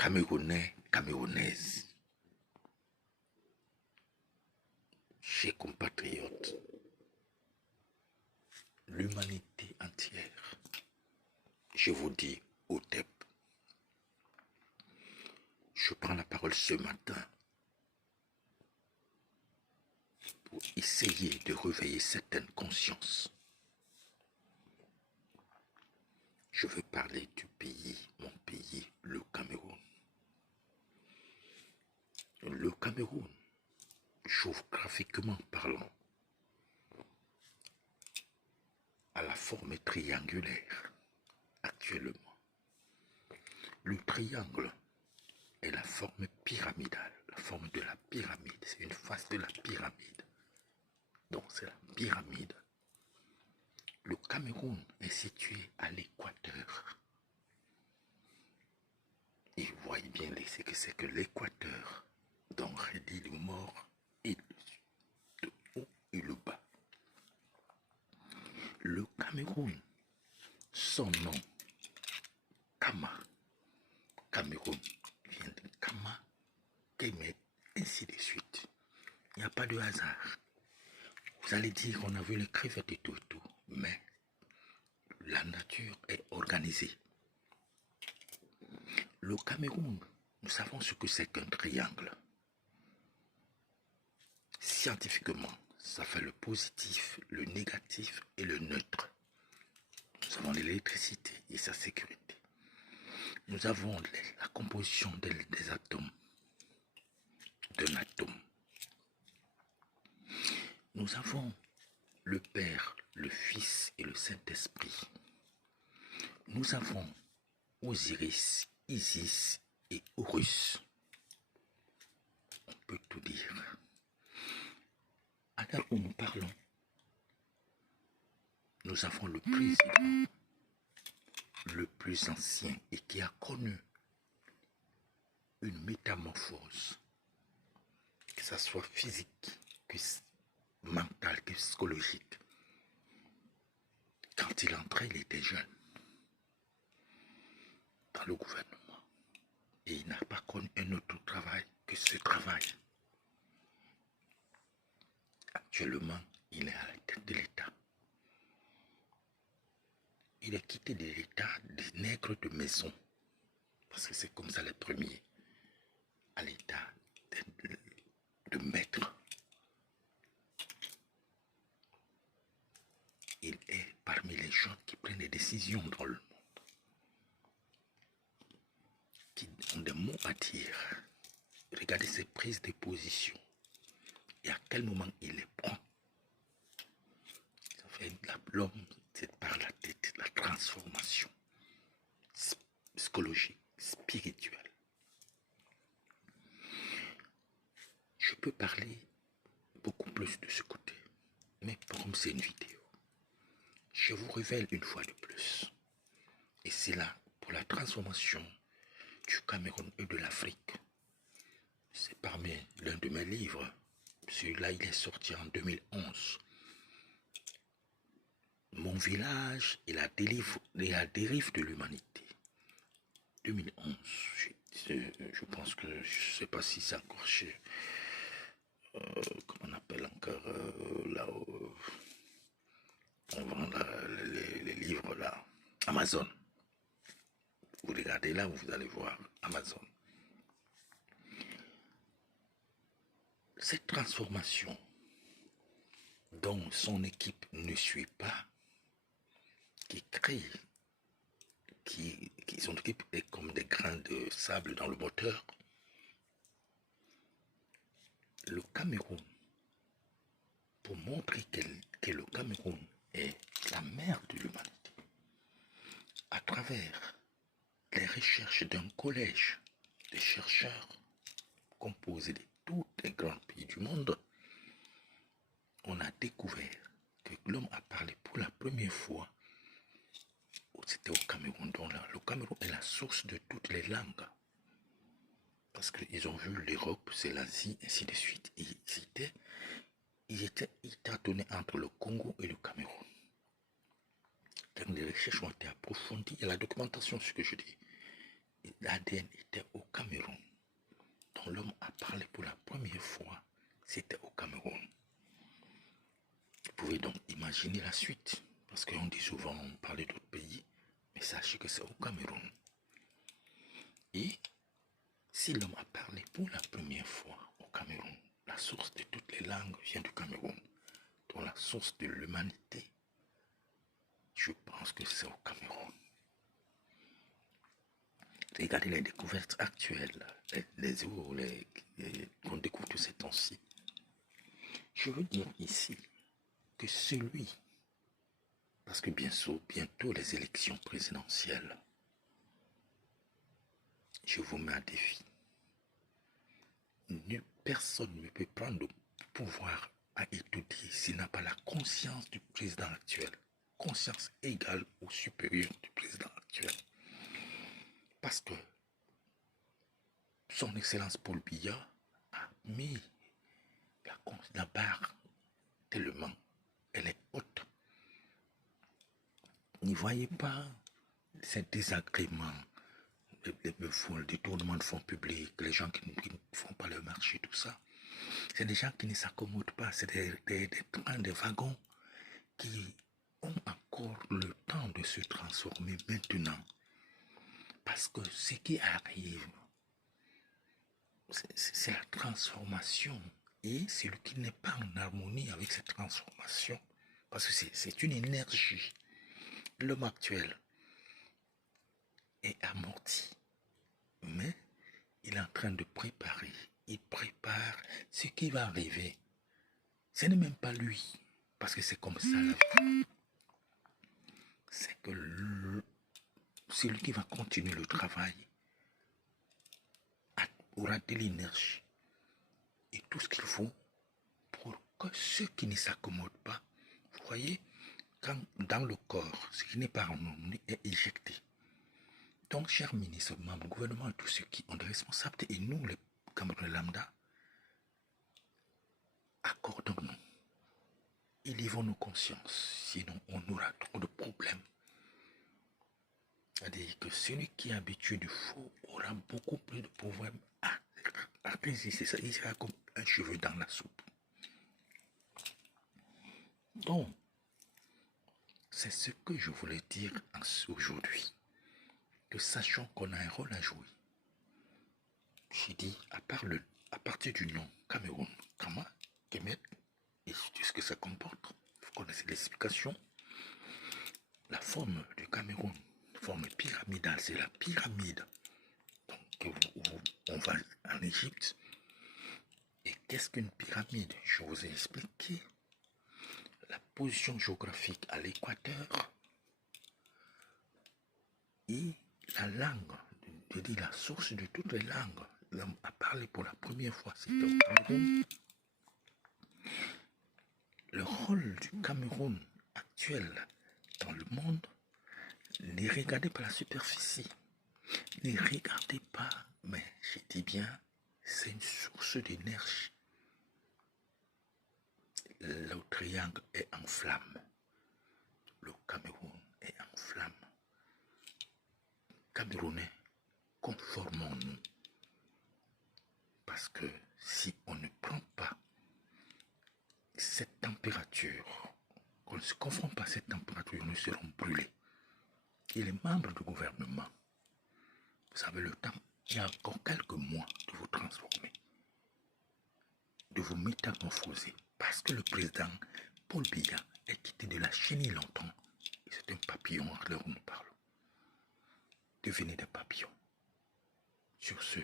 Camerounais, Camerounaises, chers compatriotes, l'humanité entière, je vous dis au TEP, je prends la parole ce matin pour essayer de réveiller certaines consciences. Je veux parler du pays, mon pays, le Cameroun. Le Cameroun, géographiquement parlant, a la forme triangulaire actuellement. Le triangle est la forme pyramidale, la forme de la pyramide, c'est une face de la pyramide. Donc c'est la pyramide. Le Cameroun est situé à l'équateur. Et vous voyez bien ce que c'est que l'équateur, dont redit le nord et le haut et le bas. Le Cameroun, son nom, Kama, Cameroun, vient de Kama, Kemet, ainsi de suite. Il n'y a pas de hasard. Vous allez dire qu'on a vu les crevettes et tout, mais la nature est organisée. Le Cameroun, nous savons ce que c'est qu'un triangle. Scientifiquement, ça fait le positif, le négatif et le neutre. Nous avons l'électricité et sa sécurité. Nous avons la composition des atomes, d'un atome. Nous avons le Père, le Fils et le Saint-Esprit. Nous avons Osiris, Isis et Horus. On peut tout dire. À l'heure où nous parlons, nous avons le président le plus ancien et qui a connu une métamorphose, que ce soit physique, que mentale, que psychologique. Quand il entrait, il était jeune dans le gouvernement et il n'a pas connu un autre travail que ce travail. Actuellement, il est à la tête de l'État. Il est quitté de l'État des nègres de maison, parce que c'est comme ça les premiers, à l'État de maître. Il est parmi les gens qui prennent des décisions dans le monde, qui ont des mots à dire. Regardez ses prises de position et à quel moment il les prend. Ça fait l'homme, c'est par la tête, la transformation psychologique, spirituelle. Je peux parler beaucoup plus de ce côté, mais comme c'est une vidéo, je vous révèle une fois de plus. Et c'est là pour la transformation du Cameroun et de l'Afrique. C'est parmi l'un de mes livres. Celui-là, il est sorti en 2011. Mon village et la dérive de l'humanité. 2011. Je pense que, je ne sais pas si c'est encore chez... comment on appelle encore là où on vend les livres là. Amazon. Vous regardez là, vous allez voir Amazon. Cette transformation dont son équipe ne suit pas, qui crée, qui son équipe est comme des grains de sable dans le moteur. Le Cameroun, pour montrer que le Cameroun est la mère de l'humanité, à travers les recherches d'un collège de chercheurs composé de tous les grands pays du monde, on a découvert que l'homme a parlé pour la première fois. C'était au Cameroun. Donc là, le Cameroun est la source de toutes les langues. Parce qu'ils ont vu l'Europe, c'est l'Asie, ainsi de suite. Ils étaient tâtonnés entre le Congo et le Cameroun. Quand les recherches ont été approfondies, il y a la documentation, ce que je dis. l'ADN était au Cameroun, dont l'homme a parlé pour la première fois, c'était au Cameroun. Vous pouvez donc imaginer la suite, parce qu'on dit souvent, on parle d'autres pays, mais sachez que c'est au Cameroun. Et si l'homme a parlé pour la première fois au Cameroun, la source de toutes les langues vient du Cameroun, dont la source de l'humanité, je pense que c'est au Cameroun. Regardez les découvertes actuelles, qu'on découvre tous ces temps-ci. Je veux dire ici que celui, parce que bientôt les élections présidentielles, je vous mets à défi. Personne ne peut prendre le pouvoir à étudier s'il n'a pas la conscience du président actuel. Conscience égale ou supérieure du président actuel. Parce que son Excellence Paul Biya a mis la barre tellement, elle est haute. N'y voyez pas ces désagréments, les détournements de fonds publics, les gens qui ne font pas le marché, tout ça. C'est des gens qui ne s'accommodent pas, c'est des trains, des wagons qui ont encore le temps de se transformer maintenant. Parce que ce qui arrive, c'est la transformation. Et celui qui n'est pas en harmonie avec cette transformation, parce que c'est une énergie. L'homme actuel est amorti, mais il est en train de préparer. Il prépare ce qui va arriver. Ce n'est même pas lui, parce que c'est comme ça la vie. C'est que celui qui va continuer le travail aura de l'énergie et tout ce qu'il faut pour que ceux qui ne s'accommodent pas, vous voyez, quand dans le corps, ce qui n'est pas harmonieux est éjecté. Donc, chers ministres, membres du gouvernement, tous ceux qui ont des responsabilités, et nous, les Camerounais lambda, accordons-nous. Élevons nos consciences, sinon on aura trop de problèmes. C'est-à-dire que celui qui est habitué du faux aura beaucoup plus de pouvoir. Après, c'est ça, il sera comme un cheveu dans la soupe. Donc, c'est ce que je voulais dire aujourd'hui. Que sachons qu'on a un rôle à jouer. J'ai dit, à partir du nom Cameroun, Kama, Kemet, et tout ce que ça comporte, vous connaissez l'explication. La forme du Cameroun, forme pyramidale, c'est la pyramide. Donc, on va en Égypte. Et qu'est-ce qu'une pyramide? Je vous ai expliqué. La position géographique à l'équateur et la langue, je dis la source de toutes les langues. L'homme a parlé pour la première fois, c'était au Cameroun. Le rôle du Cameroun actuel dans le monde, ne regardez pas la superficie, ne regardez pas, mais je dis bien, c'est une source d'énergie. Le triangle est en flamme. Le Cameroun est en flamme. Camerounais, conformons-nous. Parce que si on ne prend pas cette température, qu'on ne se confronte pas à cette température, nous serons brûlés. Et les membres du gouvernement, vous avez le temps, il y a encore quelques mois de vous transformer, de vous métamorphoser. Parce que le président Paul Biya est quitté de la chenille longtemps. C'est un papillon à l'heure où nous parlons. Devenez des papillons. Sur ce,